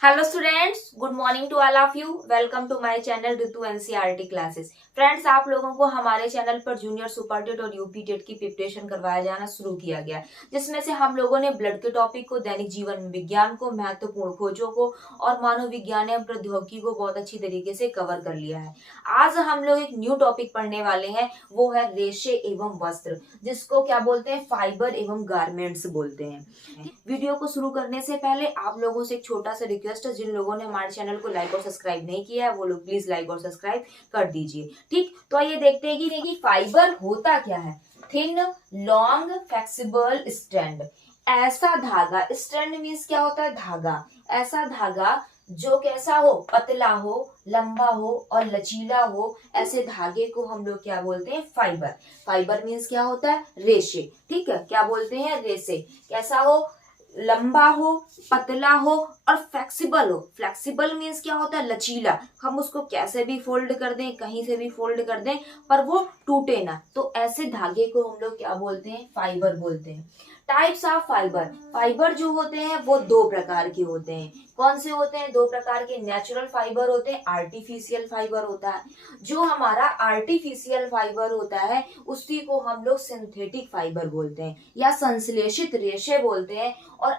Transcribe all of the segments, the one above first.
Hello students, good morning to all of you. Welcome to my channel Ritu NCERT classes. Friends, आप लोगों को हमारे channel पर junior super TET और UP TET की प्रिपरेशन करवाया जाना शुरू किया गया, जिसमें से हम लोगों ने ब्लड के टॉपिक को, दैनिक जीवन में विज्ञान को, महत्वपूर्ण खोजों को और मानव विज्ञान एवं प्रौद्योगिकी को बहुत अच्छी तरीके से कवर कर लिया है। आज हम लोग एक न्यू टॉपिक पढ़ने वाले हैं, वो है रेशे एवं वस्त्र, जिसको क्या बोलते हैं, फाइबर एवं गारमेंट्स बोलते हैं। वीडियो को शुरू करने से पहले आप लोगों से एक छोटा सा रिक्वेस्ट है, जिन लोगों ने हमारे चैनल को लाइक और सब्सक्राइब नहीं किया है वो लोग प्लीज लाइक और सब्सक्राइब कर दीजिए। ठीक, तो आइए देखते हैं कि फाइबर होता क्या है। Thin, long, flexible strand. ऐसा धागा, स्ट्रैंड मीन्स क्या होता है, धागा। ऐसा धागा जो कैसा हो, पतला हो, लंबा हो और लचीला हो, ऐसे धागे को हम लोग क्या बोलते हैं, फाइबर। फाइबर मीन्स क्या होता है, रेशे। ठीक है, क्या बोलते हैं, रेशे। कैसा हो, लंबा हो, पतला हो और फ्लेक्सिबल हो। फ्लेक्सिबल मीन्स क्या होता है, लचीला। हम उसको कैसे भी फोल्ड कर दें, कहीं से भी फोल्ड कर दें, पर वो टूटे ना। तो ऐसे धागे को हम लोग क्या बोलते हैं, फाइबर बोलते हैं। Types of fibre. फाइबर जो होते हैं वो दो प्रकार के होते हैं। कौन से होते हैं, दो प्रकार के। नेचुरल फाइबर होते हैं, आर्टिफिशियल फाइबर होता है। जो हमारा आर्टिफिशियल फाइबर होता है उसी को हम लोग सिंथेटिक फाइबर बोलते हैं या संश्लेषित रेशे बोलते हैं। और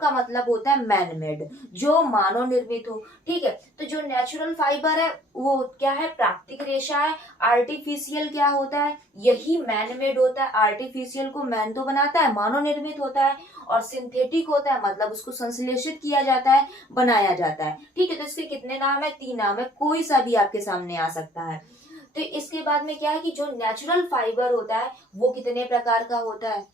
का मतलब होता है मैन मेड, जो मानव निर्मित हो। ठीक है, तो जो नेचुरल फाइबर है वो क्या है, प्राकृतिक रेशा है। आर्टिफिशियल क्या होता है, यही मैन मेड होता है। आर्टिफिशियल को मैन तो बनाता है, मानव निर्मित होता है। और सिंथेटिक होता है, मतलब उसको संश्लेषित किया जाता है, बनाया जाता है। ठीक है, तो इसके कितने नाम है, तीन नाम है, कोई सा भी आपके सामने आ सकता है। तो इसके बाद में क्या है कि जो नेचुरल फाइबर होता है वो कितने प्रकार का होता है।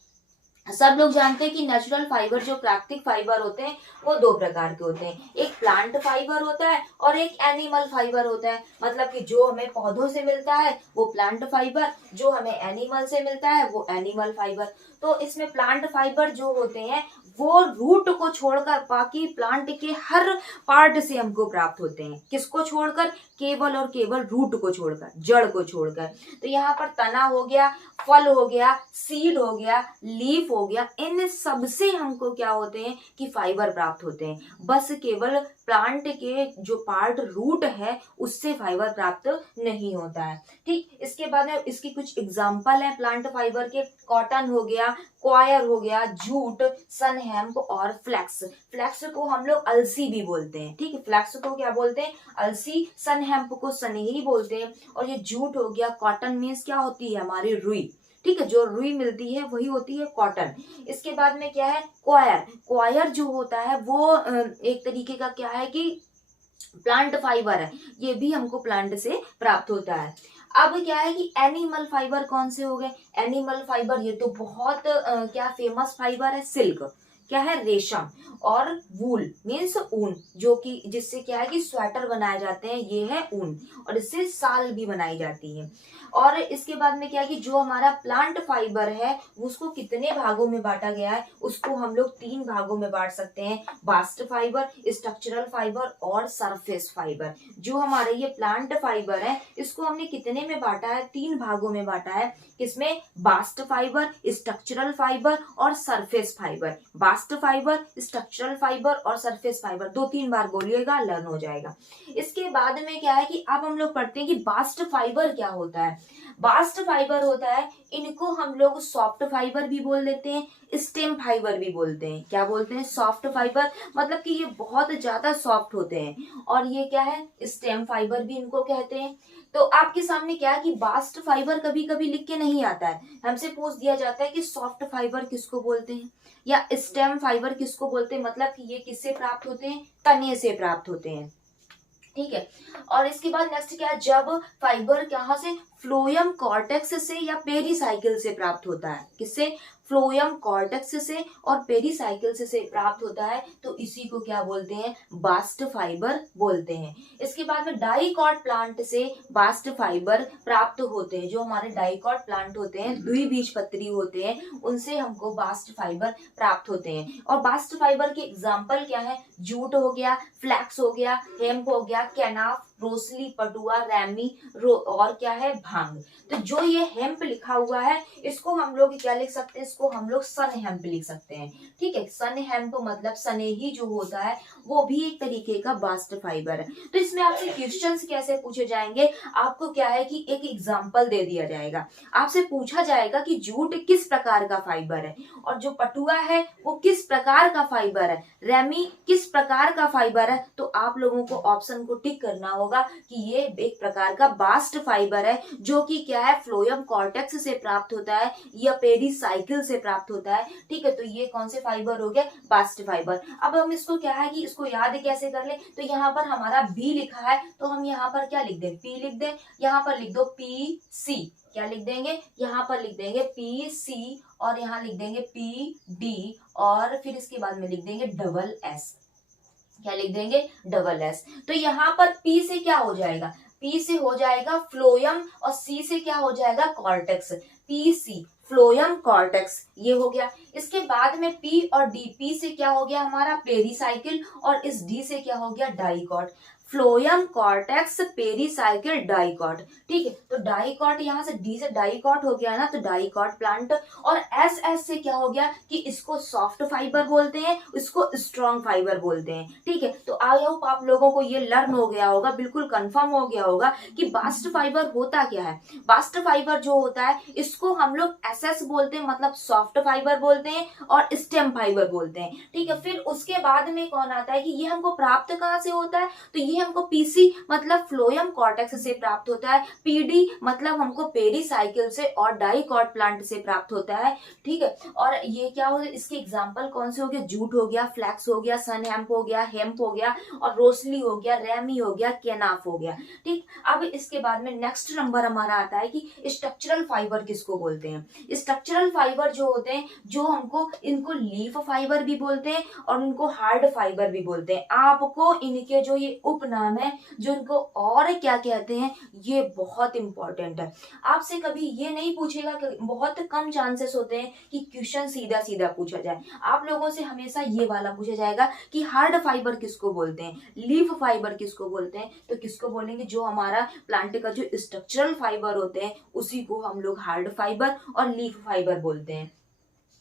सब लोग जानते हैं कि नेचुरल फाइबर, जो प्राकृतिक फाइबर होते हैं वो दो प्रकार के होते हैं। एक प्लांट फाइबर होता है और एक एनिमल फाइबर होता है। मतलब कि जो हमें पौधों से मिलता है वो प्लांट फाइबर, जो हमें एनिमल से मिलता है वो एनिमल फाइबर। तो इसमें प्लांट फाइबर जो होते हैं वो रूट को छोड़कर बाकी प्लांट के हर पार्ट से हमको प्राप्त होते हैं। किसको छोड़कर, केवल और केवल रूट को छोड़कर, जड़ को छोड़कर। तो यहाँ पर तना हो गया, फल हो गया, सीड हो गया, लीफ हो गया, इन सब से हमको क्या होते हैं कि फाइबर प्राप्त होते हैं। बस केवल प्लांट के जो पार्ट रूट है उससे फाइबर प्राप्त नहीं होता है। ठीक, इसके बाद में इसकी कुछ एग्जांपल है प्लांट फाइबर के। कॉटन हो गया, कॉयर हो गया, जूट, सन हेम्प और फ्लैक्स। फ्लैक्स को हम लोग अलसी भी बोलते हैं। ठीक है, फ्लैक्स को क्या बोलते हैं, अलसी। सन हेम्प को सनही बोलते हैं। और ये जूट हो गया, कॉटन मीन्स क्या होती है, हमारी रुई। ठीक है, जो रुई मिलती है वही होती है कॉटन। इसके बाद में क्या है, क्वायर। क्वायर जो होता है वो एक तरीके का क्या है कि प्लांट फाइबर है। ये भी हमको प्लांट से प्राप्त होता है। अब क्या है कि एनिमल फाइबर कौन से हो गए। एनिमल फाइबर ये तो बहुत क्या फेमस फाइबर है। सिल्क क्या है, रेशम। और वूल मीन्स ऊन, जो कि जिससे क्या है कि स्वेटर बनाए जाते हैं, ये है ऊन। और इससे साल भी बनाई जाती है। और इसके बाद में क्या है कि जो हमारा प्लांट फाइबर है उसको कितने भागों में बांटा गया है, उसको हम लोग तीन भागों में बांट सकते हैं। बास्ट फाइबर, स्ट्रक्चरल फाइबर और सरफेस फाइबर। जो हमारा ये प्लांट फाइबर है इसको हमने कितने में बांटा है, तीन भागों में बांटा है। किसमें, बास्ट फाइबर, स्ट्रक्चरल फाइबर और surface fibre. Bast fibre, structural fibre और सरफेस फाइबर, दो तीन बार बोलिएगा, लर्न हो जाएगा। इसके बाद में क्या है कि अब हम लोग पढ़ते हैं कि बास्ट फाइबर क्या होता है। बास्ट फाइबर होता है, इनको हम लोग सॉफ्ट फाइबर भी बोल देते हैं, स्टेम फाइबर भी बोलते हैं। क्या बोलते हैं, सॉफ्ट फाइबर, मतलब कि ये बहुत ज्यादा सॉफ्ट होते हैं। और ये क्या है, स्टेम फाइबर भी इनको कहते हैं। तो आपके सामने क्या है कि बास्ट फाइबर कभी कभी लिख के नहीं आता है, हमसे पूछ दिया जाता है कि सॉफ्ट फाइबर किसको बोलते हैं या स्टेम फाइबर किसको बोलते हैं। मतलब कि ये किससे प्राप्त होते हैं, तने से प्राप्त होते हैं। ठीक है, और इसके बाद नेक्स्ट क्या है, जब फाइबर कहाँ से, फ्लोयम कॉर्टेक्स से या पेरीसाइकिल से प्राप्त होता है। किससे, फ्लोयम कॉर्टेक्स से और पेरीसाइकिल से प्राप्त होता है, तो इसी को क्या बोलते हैं, बास्ट फाइबर बोलते हैं। इसके बाद में डाइकॉट प्लांट से बास्ट फाइबर प्राप्त होते हैं। जो हमारे डाइकॉट प्लांट होते हैं, द्विबीजपत्री होते हैं, उनसे हमको बास्ट फाइबर प्राप्त होते हैं। और बास्ट फाइबर के एग्जाम्पल क्या है, जूट हो गया, फ्लैक्स हो गया, हेम्प हो गया, कैनाफ, रोसली, पटुआ, रैमी, और क्या है, भांग। तो जो ये हेम्प लिखा हुआ है इसको हम लोग क्या लिख सकते हैं, इसको हम लोग सन हेम्प लिख सकते हैं। ठीक है, सन हेम्प मतलब सनेही जो होता है वो भी एक तरीके का बास्ट फाइबर है। तो इसमें आपसे क्वेश्चंस कैसे पूछे जाएंगे, आपको क्या है कि एक एग्जांपल दे दिया जाएगा, आपसे पूछा जाएगा कि जूट किस प्रकार का फाइबर है, और जो पटुआ है वो किस प्रकार का फाइबर है, रेमी किस प्रकार का फाइबर है। तो आप लोगों को ऑप्शन को टिक करना होगा कि ये एक प्रकार का बास्ट फाइबर है, जो कि क्या है, फ्लोएम कॉर्टेक्स से प्राप्त होता है या पेरिसाइकिल से प्राप्त होता है। ठीक है, तो ये कौन से फाइबर हो गए, बास्ट फाइबर। अब हम इसको क्या है कि इसको याद कैसे कर ले, तो यहाँ पर हमारा बी लिखा है तो हम यहाँ पर क्या लिख दें, पी लिख दें, यहाँ पर लिख दो पी सी, क्या लिख देंगे, यहाँ पर लिख देंगे पी सी, और यहाँ लिख देंगे पी डी, और फिर इसके बाद में लिख देंगे डबल एस, क्या लिख देंगे, डबल एस। तो यहाँ पर पी से क्या हो जाएगा, पी से हो जाएगा फ्लोयम, और सी से क्या हो जाएगा, cortex, P C phloem cortex, ये हो गया। इसके बाद में पी और डी, पी से क्या हो गया हमारा पेरिसाइकिल, और इस डी से क्या हो गया, dicot, phloem cortex pericycle dicot. ठीक है, तो डाइकॉट यहाँ से डी से डाइकॉट हो गया ना, तो डाइकॉट प्लांट। और एस, एस से क्या हो गया कि इसको सॉफ्ट फाइबर बोलते हैं, इसको स्ट्रॉन्ग फाइबर बोलते हैं। ठीक है, तो आई होप आप लोगों को ये लर्न हो गया होगा, बिल्कुल कंफर्म हो गया होगा कि बास्ट फाइबर होता क्या है। बास्ट फाइबर जो होता है इसको हम लोग एसएस बोलते हैं, मतलब सॉफ्ट फाइबर बोलते हैं, और स्टेम फाइबर बोलते हैं। ठीक है, फिर उसके बाद में कौन आता है कि ये हमको प्राप्त कहाँ से होता है, तो ये हमको पीसी मतलब फ्लोएम कॉर्टेक्स से प्राप्त होता है, पीडी मतलब हमको पेरिसाइकिल से और डाइकॉट प्लांट से प्राप्त होता है। ठीक है, और ये क्या हो गया, इसके एग्जांपल कौन से हो गए, जूट हो गया, फ्लैक्स हो गया, सन हेम्प हो गया, हेम्प हो गया, और रोसली हो गया, रेमी हो गया, केनाफ हो गया। ठीक, अब इसके बाद में नेक्स्ट नंबर हमारा आता है कि स्ट्रक्चरल फाइबर किसको बोलते हैं। स्ट्रक्चरल फाइबर जो होते हैं, जो हमको इनको लीफ फाइबर भी बोलते हैं और इनको हार्ड फाइबर भी बोलते हैं। आपको इनके जो ये उपनाम है, जो इनको और क्या कहते हैं, ये बहुत इंपॉर्टेंट है। आपसे कभी ये नहीं पूछेगा, बहुत कम चांसेस होते हैं कि क्वेश्चन सीधा सीधा पूछा जाए। आप लोगों से हमेशा ये वाला पूछा जाएगा कि हार्ड फाइबर किसको बोलते हैं, लीफ फाइबर किसको बोलते हैं। तो किसको बोलेंगे, जो हमारा प्लांट का जो स्ट्रक्चरल फाइबर होते हैं उसी को हम लोग हार्ड फाइबर और लीफ फाइबर बोलते हैं।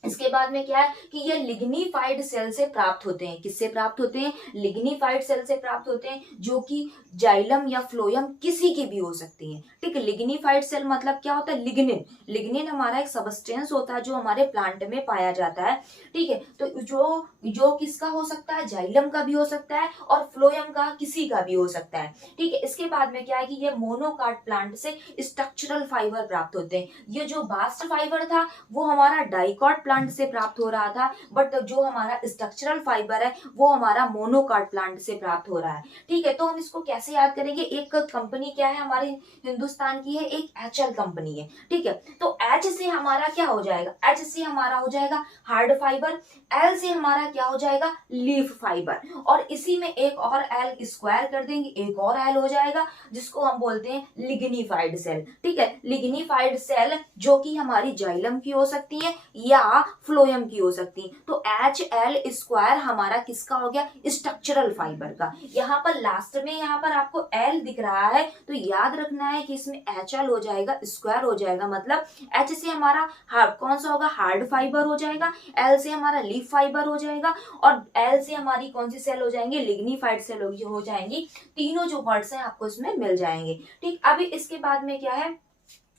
इसके बाद में क्या है कि ये लिग्निफाइड सेल से प्राप्त होते हैं। किससे प्राप्त होते हैं, लिग्निफाइड सेल से प्राप्त होते हैं, जो कि जाइलम या फ्लोयम किसी की भी हो सकती है। ठीक है, लिग्निफाइड सेल मतलब क्या होता है, लिग्निन, लिग्निन हमारा एक सबस्टेंस होता है जो हमारे प्लांट में पाया जाता है। ठीक है, तो जो जो किसका हो सकता है, जाइलम का भी हो सकता है और फ्लोयम का किसी का भी हो सकता है। ठीक है, इसके बाद में क्या है कि ये मोनोकाट प्लांट से स्ट्रक्चरल फाइबर प्राप्त होते हैं। ये जो बास्ट फाइबर था वो हमारा डाइकॉट प्लांट से प्राप्त हो रहा था, बट जो हमारा स्ट्रक्चरल फाइबर है वो हमारा मोनोकाट प्लांट से प्राप्त हो रहा है। ठीक है, तो हम इसको कैसे याद करेंगे, एक कंपनी क्या है हमारे हिंदुस्तान की है, एक एचएल कंपनी है। ठीक है, तो एच से हमारा क्या हो जाएगा, एच से हमारा हो जाएगा हार्ड फाइबर, एल से हमारा क्या हो जाएगा, लीफ फाइबर, और इसी में एक और एल स्क्वायर कर देंगे, एक और एल हो जाएगा जिसको हम बोलते हैं लिग्निफाइड सेल। ठीक है, लिग्निफाइड सेल जो कि हमारी जाइलम की हो सकती है या फ्लोयम की हो सकती है। तो एच एल स्क्वायर हमारा किसका हो गया, स्ट्रक्चरल फाइबर का। यहाँ पर लास्ट में यहाँ पर आपको एल दिख रहा है तो याद रखना है कि इसमें एच एल हो जाएगा, स्क्वायर हो जाएगा, मतलब एच से हमारा कौन सा होगा, हार्ड फाइबर हो जाएगा, एल से हमारा लीफ फाइबर हो जाएगा, और एल से हमारी कौन सी सेल हो जाएंगे, लिग्निफाइड सेल हो जाएंगी। तीनों जो वर्ड्स हैं आपको इसमें मिल जाएंगे। ठीक, अभी इसके बाद में क्या है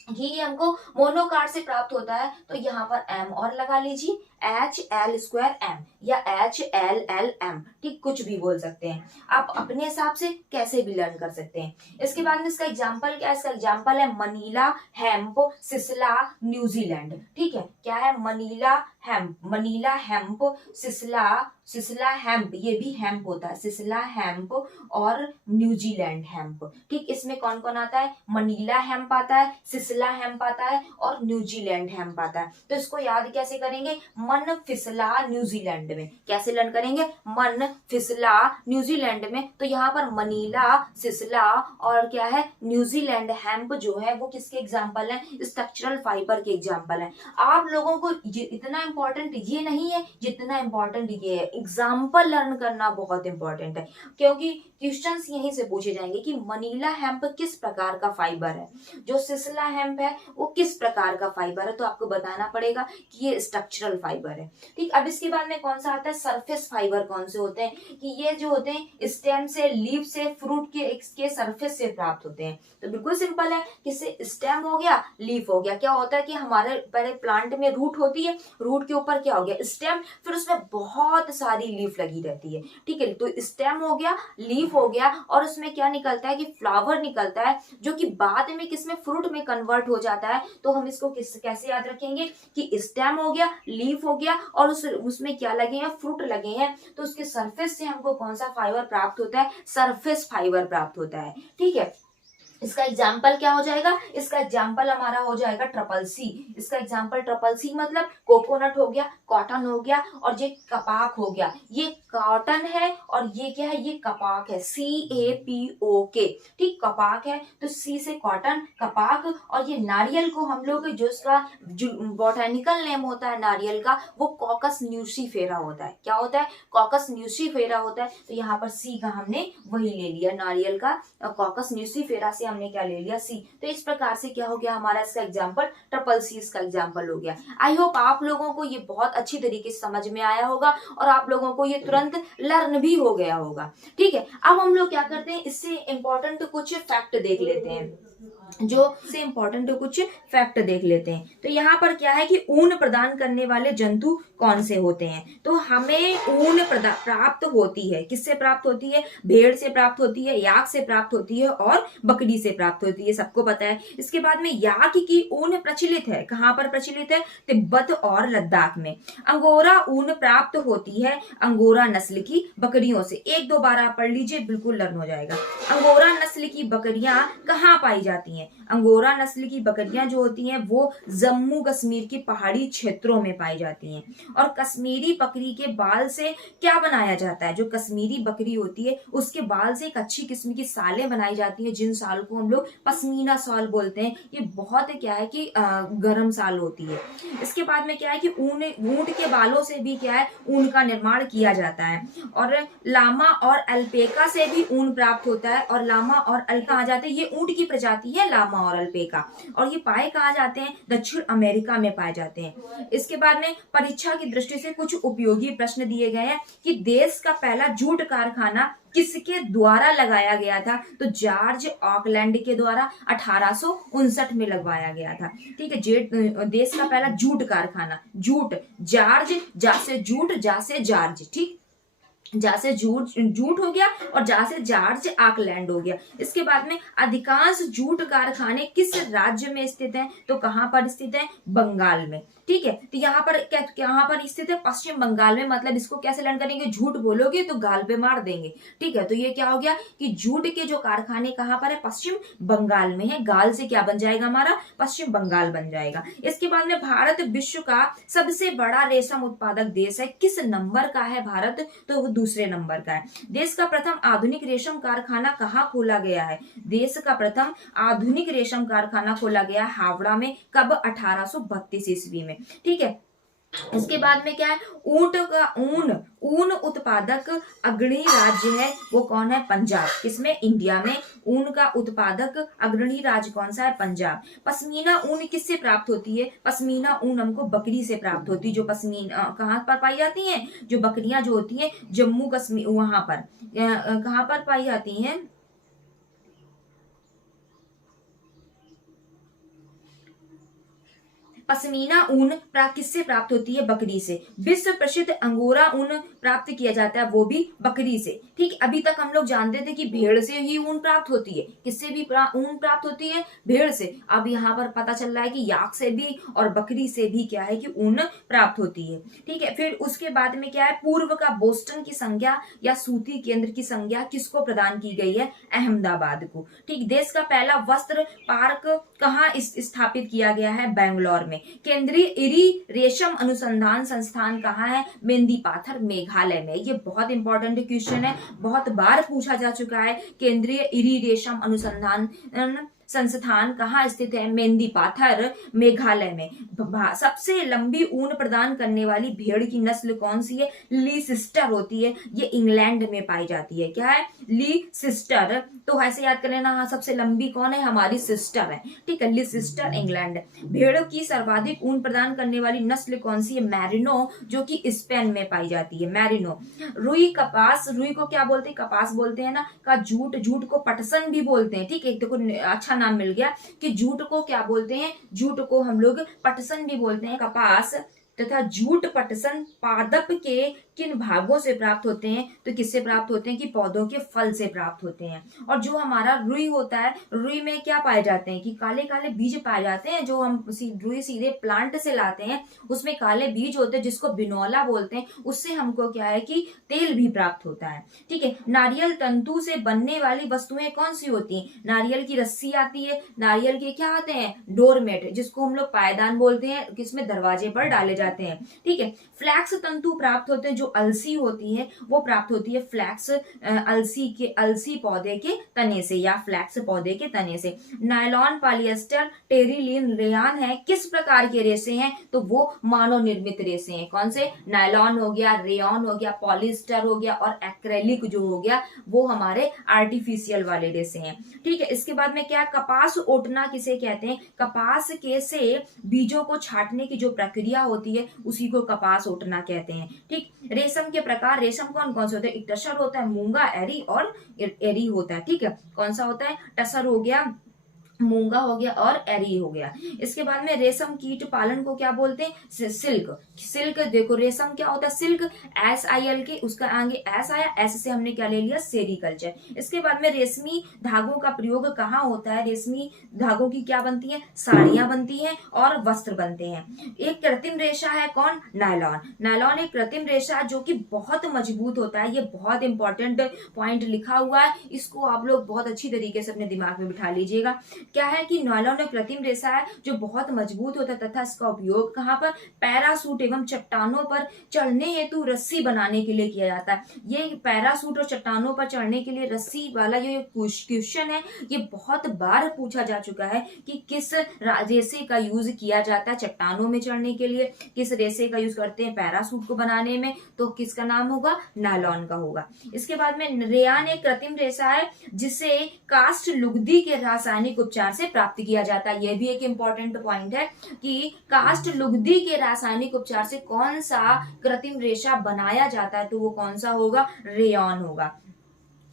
कि ये हमको मोनोकाट से प्राप्त होता है, तो यहाँ पर एम और लगा लीजिए, एच एल स्क्वायर एम या एच एल एल एम, ठीक, कुछ भी बोल सकते हैं आप अपने हिसाब से, कैसे भी लर्न कर सकते हैं। इसके बाद में इसका एग्जांपल क्या है, इसका एग्जांपल है मनीला हेम्प सिसला न्यूजीलैंड। ठीक है, क्या है, Manila hemp, Manila hemp, sisal, sisal hemp, ये भी हेम्प होता है, सिसला हेम्प और न्यूजीलैंड हेम्प। ठीक, इसमें कौन कौन आता है, मनीला हेम्प आता है, सिसला हेम्प आता है और न्यूजीलैंड हेम्प आता है। तो इसको याद कैसे करेंगे, मन फिसला न्यूजीलैंड में। कैसे लर्न करेंगे? मन फिसला न्यूजीलैंड में। तो यहाँ पर मनीला, सिसला और क्या है न्यूजीलैंड, हेम्प जो है वो किसके एग्जाम्पल है? स्ट्रक्चरल फाइबर के एग्जाम्पल है। आप लोगों को इतना इंपॉर्टेंट ये नहीं है जितना इंपॉर्टेंट ये है, एग्जाम्पल लर्न करना बहुत इंपॉर्टेंट है, क्योंकि क्वेश्चंस यहीं से पूछे जाएंगे कि मनीला हेम्प किस प्रकार का फाइबर है, जो सिसला हेम्प है वो किस प्रकार का फाइबर है, तो आपको बताना पड़ेगा कि ये स्ट्रक्चरल फाइबर है। ठीक, अब इसके बाद में कौन सा आता है? सरफेस फाइबर कौन से होते हैं? कि ये जो होते हैं स्टेम से, लीफ से, फ्रूट के सरफेस से प्राप्त होते हैं। तो बिल्कुल सिंपल है, किससे? स्टेम हो गया, लीफ हो गया। क्या होता है कि हमारे पहले प्लांट में रूट होती है, रूट के ऊपर क्या हो गया? स्टेम, फिर उसमें बहुत सारी लीफ लगी रहती है। ठीक है, तो स्टेम हो गया, लीफ हो गया, और उसमें क्या निकलता है कि फ्लावर निकलता है, जो कि बाद में किसमें? फ्रूट में कन्वर्ट हो जाता है। तो हम इसको कैसे याद रखेंगे कि स्टेम हो गया, लीफ हो गया, और उसमें क्या लगे हैं? फ्रूट लगे हैं। तो उसके सरफेस से हमको कौन सा फाइबर प्राप्त होता है? सरफेस फाइबर प्राप्त होता है। ठीक है, इसका एग्जाम्पल क्या हो जाएगा? इसका एग्जाम्पल हमारा हो जाएगा ट्रिपल सी। इसका एग्जाम्पल ट्रिपल सी मतलब कोकोनट हो गया, कॉटन हो गया, और ये कपाक हो गया। ये कॉटन है और ये क्या है? ये कपाक है, CAPOK। ठीक, कपाक है तो सी से कॉटन, कपाक। और ये नारियल को हम लोग जो इसका बोटेनिकल नेम होता है नारियल का, वो कॉकस न्यूसीफेरा होता है। क्या होता है? कॉकस न्यूसीफेरा होता है। तो यहाँ पर सी का हमने वही ले लिया, नारियल का कॉकस न्यूसीफेरा से हमने क्या ले लिया? सी। तो इस प्रकार से क्या हो गया हमारा इसका एग्जाम्पल? ट्रिपल सी इसका एग्जाम्पल हो गया। आई होप आप लोगों को ये बहुत अच्छी तरीके से समझ में आया होगा और आप लोगों को ये तुरंत लर्न भी हो गया होगा। ठीक है, अब हम लोग क्या करते हैं, इससे इंपॉर्टेंट कुछ फैक्ट देख लेते हैं, जो से इंपॉर्टेंट कुछ फैक्ट देख लेते हैं। तो यहाँ पर क्या है कि ऊन प्रदान करने वाले जंतु कौन से होते हैं? तो हमें ऊन प्राप्त होती है, किससे प्राप्त होती है? भेड़ से प्राप्त होती है, याक से प्राप्त होती है, और बकरी से प्राप्त होती है, सबको पता है। इसके बाद में याक की ऊन प्रचलित है, कहाँ पर प्रचलित है? तिब्बत और लद्दाख में। अंगोरा ऊन प्राप्त होती है अंगोरा नस्ल की बकरियों से। एक दो बार आप पढ़ लीजिए, बिल्कुल लर्न हो जाएगा। अंगोरा नस्ल की बकरियां कहाँ पाई जाती हैं? अंगोरा नस्ल की बकरियां जो होती हैं वो जम्मू कश्मीर की पहाड़ी क्षेत्रों में पाई जाती हैं। और कश्मीरी बकरी के बाल से क्या बनाया जाता है? जो कश्मीरी बकरी होती है उसके बाल से एक अच्छी किस्म की सालें बनाई जाती है, जिन साल को हम लोग पश्मीना साल बोलते हैं। ये बहुत क्या है कि गर्म साल होती है। इसके बाद में क्या है कि ऊंट के बालों से भी क्या है? ऊन का निर्माण किया जाता है। और लामा और अल्पेका से भी ऊन प्राप्त होता है। और लामा और अल्पेका आ जाते हैं, ये ऊंट की प्रजाति है लामा और अल्पेका, और ये पाए कहाँ जाते हैं? दक्षिण अमेरिका में पाए जाते हैं। इसके बाद में परीक्षा की दृष्टि से कुछ उपयोगी प्रश्न दिए गए हैं कि देश का पहला जूट कारखाना किसके द्वारा लगाया गया था? तो जॉर्ज ऑकलैंड के द्वारा 1859 में लगवाया गया था। ठीक है, देश का पहला जूट कारखाना, जूट, जॉर्ज, जा से जूट, जा से जॉर्ज। ठीक, जा से जूट हो गया और जा से जॉर्ज ऑकलैंड हो गया। इसके बाद में अधिकांश जूट कारखाने किस राज्य में स्थित हैं? तो कहाँ पर स्थित है? बंगाल में। ठीक है, तो यहाँ पर यहाँ पर स्थित है पश्चिम बंगाल में। मतलब इसको कैसे लर्न करेंगे? झूठ बोलोगे तो गाल पे मार देंगे। ठीक है, तो ये क्या हो गया कि जूट के जो कारखाने कहाँ पर है? पश्चिम बंगाल में है। गाल से क्या बन जाएगा हमारा? पश्चिम बंगाल बन जाएगा। इसके बाद में भारत विश्व का सबसे बड़ा रेशम उत्पादक देश है। किस नंबर का है भारत? तो वो दूसरे नंबर का है। देश का प्रथम आधुनिक रेशम कारखाना कहाँ खोला गया है? देश का प्रथम आधुनिक रेशम कारखाना खोला गया हावड़ा में। कब? 1832 ईस्वी में। ठीक है, इसके बाद में क्या है? ऊंट का ऊन उत्पादक अग्रणी राज्य है, वो कौन है? पंजाब। किसमें? इंडिया में ऊन का उत्पादक अग्रणी राज्य कौन सा है? पंजाब। पश्मीना ऊन किससे प्राप्त होती है? पश्मीना ऊन हमको बकरी से प्राप्त होती है। जो पश्मीना कहाँ पर पाई जाती है? जो बकरियां जो होती है जम्मू कश्मीर, वहां पर कहाँ पर पाई जाती है? पश्मीना ऊन किससे प्राप्त होती है? बकरी से। विश्व प्रसिद्ध अंगोरा ऊन प्राप्त किया जाता है, वो भी बकरी से। ठीक, अभी तक हम लोग जानते थे कि भेड़ से ही ऊन प्राप्त होती है। किससे भी ऊन प्राप्त होती है? भेड़ से। अब यहाँ पर पता चल रहा है कि याक से भी और बकरी से भी क्या है कि ऊन प्राप्त होती है। ठीक है, फिर उसके बाद में क्या है? पूर्व का बोस्टन की संज्ञा या सूती केंद्र की संज्ञा किसको प्रदान की गई है? अहमदाबाद को। ठीक, देश का पहला वस्त्र पार्क कहाँ स्थापित किया गया है? बैंगलोर में। में। केंद्रीय इरी रेशम अनुसंधान संस्थान कहाँ है? मेंदीपाथर, मेघालय में। ये बहुत इंपॉर्टेंट क्वेश्चन है, बहुत बार पूछा जा चुका है। केंद्रीय इरी रेशम अनुसंधान संस्थान कहाँ स्थित है? मेंदीपाथर, मेघालय में। सबसे लंबी ऊन प्रदान करने वाली भेड़ की नस्ल कौन सी है? लीसिस्टर होती है। ये इंग्लैंड में पाई जाती है। क्या है? लीसिस्टर। तो ऐसे याद कर लेना, हाँ, सबसे लंबी कौन है? हमारी सिस्टर है। ठीक है, लीसिस्टर, इंग्लैंड। भेड़ की सर्वाधिक ऊन प्रदान करने वाली नस्ल कौन सी है? मैरिनो, जो कि स्पेन में पाई जाती है। मैरिनो। रुई, कपास। रुई को क्या बोलते हैं? कपास बोलते हैं ना। का जूट, जूट को पटसन भी बोलते हैं। ठीक है, देखो अच्छा नाम मिल गया कि जूट को क्या बोलते हैं? जूट को हम लोग पटसन भी बोलते हैं। कपास तथा जूट पटसन पादप के किन भागों से प्राप्त होते हैं? तो किससे प्राप्त होते हैं? कि पौधों के फल से प्राप्त होते हैं। और जो हमारा रुई होता है, रुई में क्या पाए जाते हैं? कि काले काले बीज पाए जाते हैं। जो हम रुई सीधे प्लांट से लाते हैं, उसमें काले बीज होते हैं, जिसको बिनौला बोलते हैं। उससे हमको क्या है कि तेल भी प्राप्त होता है। ठीक है, नारियल तंतु से बनने वाली वस्तुएं कौन सी होती हैं? नारियल की रस्सी आती है। नारियल के क्या आते हैं? डोरमेट, जिसको हम लोग पायदान बोलते हैं, किसमें? दरवाजे पर डाले जाते हैं। ठीक है, फ्लैक्स तंतु प्राप्त होते हैं। जो अलसी होती है वो प्राप्त होती है फ्लैक्स अलसी पौधे के तने से, या फ्लैक्स पौधे के तने से। नायलॉन, पॉलिएस्टर, टेरिलीन, रेयान है, किस प्रकार के रेशे हैं? तो वो मानव निर्मित रेशे हैं। कौन से? नायलॉन हो गया, रेयन हो गया, पॉलिएस्टर हो गया, और एक्रेलिक जो हो गया वो हमारे आर्टिफिशियल वाले रेशे हैं। ठीक है, इसके बाद में क्या? कपास ओटना किसे कहते हैं? कपास के से बीजों को छांटने की जो प्रक्रिया होती है उसी को कपास ओटना कहते हैं। ठीक, रेशम के प्रकार। रेशम कौन कौन से होते हैं? एक टसर होता है, मूंगा, एरी और एरी होता है। ठीक है, कौन सा होता है? टसर हो गया, मूंगा हो गया, और एरी हो गया। इसके बाद में रेशम कीट पालन को क्या बोलते हैं? सिल्क। सिल्क, देखो रेशम क्या होता है? सिल्क, SIL के, उसका आगे एस आया, एस से हमने क्या ले लिया? सेरिकल्चर। इसके बाद में रेशमी धागों का प्रयोग कहाँ होता है? रेशमी धागों की क्या बनती है? साड़ियां बनती हैं और वस्त्र बनते हैं। एक कृत्रिम रेशा है, कौन? नायलॉन। नायलॉन एक कृत्रिम रेशा जो कि बहुत मजबूत होता है। ये बहुत इंपॉर्टेंट पॉइंट लिखा हुआ है, इसको आप लोग बहुत अच्छी तरीके से अपने दिमाग में बिठा लीजिएगा। क्या है कि नायलॉन एक कृत्रिम रेशा है जो बहुत मजबूत होता है तथा इसका उपयोग कहाँ पर? पैरासूट एवं चट्टानों पर चढ़ने हेतु रस्सी बनाने के लिए किया जाता है। ये पैरासूट और चट्टानों पर चढ़ने के लिए रस्सी वाला ये क्वेश्चन है, ये बहुत बार पूछा जा चुका है कि किस रेशे का यूज किया जाता है चट्टानों में चढ़ने के लिए, किस रेशे का यूज करते हैं पैरासूट को बनाने में, तो किसका नाम होगा? नायलॉन का होगा। इसके बाद में रेयान एक कृत्रिम रेशा है जिसे कास्ट लुगदी के रासायनिक उपचार से प्राप्त किया जाता है। यह भी एक इंपॉर्टेंट पॉइंट है कि कास्ट लुगदी के रासायनिक उपचार से कौन सा कृत्रिम रेशा बनाया जाता है, तो वो कौन सा होगा? रेयॉन होगा।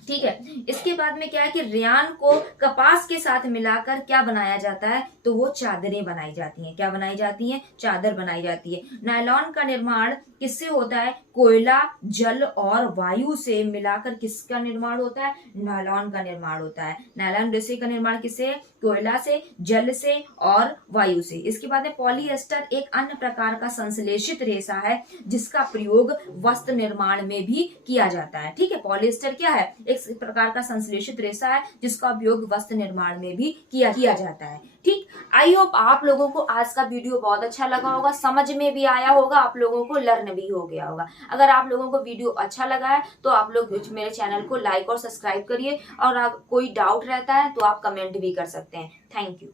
ठीक है, इसके बाद में क्या है कि रेयान को कपास के साथ मिलाकर क्या बनाया जाता है? तो वो चादरें बनाई जाती हैं। क्या बनाई जाती हैं? चादर बनाई जाती है। नायलॉन का निर्माण किससे होता है? कोयला, जल और वायु से मिलाकर किसका निर्माण होता है? नायलॉन का निर्माण होता है। नायलॉन रेशे का निर्माण किससे? कोयला से, जल से और वायु से। इसके बाद में पॉलिएस्टर एक अन्य प्रकार का संश्लेषित रेशा है जिसका प्रयोग वस्त्र निर्माण में भी किया जाता है। ठीक है, पॉलिएस्टर क्या है? एक प्रकार का संश्लेषित रेशा है जिसका उपयोग वस्त्र निर्माण में भी किया जाता है। ठीक, आई होप आप लोगों को आज का वीडियो बहुत अच्छा लगा होगा, समझ में भी आया होगा, आप लोगों को लर्न भी हो गया होगा। अगर आप लोगों को वीडियो अच्छा लगा है तो आप लोग मेरे चैनल को लाइक और सब्सक्राइब करिए, और कोई डाउट रहता है तो आप कमेंट भी कर सकते हैं। Thank you.